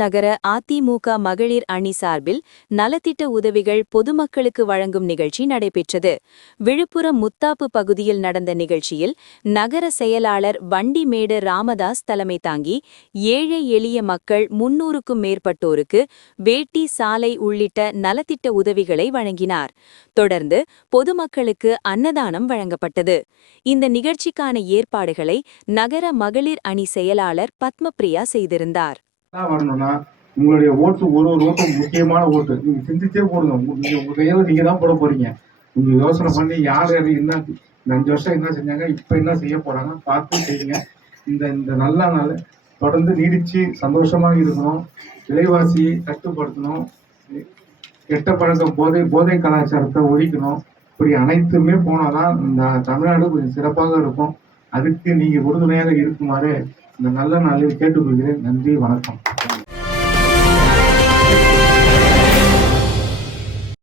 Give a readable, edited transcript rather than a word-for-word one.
நகர அதிமுக மகளிர் அணி சார்பில் நலத்திட்ட உதவிகள் பொதுமக்களுக்கு வழங்கும் நிகழ்ச்சி நடைபெற்றது. விழுப்புரம் முத்தாப்பு பகுதியில் நடந்த நிகழ்ச்சியில் நகர செயலாளர் வண்டிமேடு ராமதாஸ் தலைமை தாங்கி ஏழை எளிய மக்கள் 300க்கும் மேற்பட்டோருக்கு வேட்டி, சாலை உள்ளிட்ட நலத்திட்ட உதவிகளை வழங்கினார். தொடர்ந்து பொதுமக்களுக்கு அன்னதானம் வழங்கப்பட்டது. இந்த நிகழ்ச்சிக்கான ஏற்பாடுகளை நகர மகளிர் அணி செயலாளர் பத்மபிரியா செய்திருந்தார். வரணும்னா உங்களுடைய ஓட்டு ஒரு ஓட்டும் முக்கியமான ஓட்டு. நீங்க சிந்திச்சே போடுங்க. நீங்க தான் போட போறீங்க. நீங்க யோசனை பண்ணி யார் யார் என்ன 5 வருஷம் என்ன செஞ்சாங்க, இப்ப என்ன செய்ய போறாங்க பார்த்து செய்யுங்க. இந்த இந்த நல்ல நாள் தொடர்ந்து நீடிச்சு சந்தோஷமாக இருக்கணும். விலைவாசியை கட்டுப்படுத்தணும். கெட்ட பழக்கம் போதை கலாச்சாரத்தை ஒழிக்கணும். இப்படி அனைத்துமே போனாதான் இந்த தமிழ்நாடு கொஞ்சம் சிறப்பாக இருக்கும். அதுக்கு நீங்க உறுதுணையாக இருக்குமாறு இந்த நல்ல நாளில் கேட்டுக்கொள்கிறேன். நன்றி, வணக்கம்.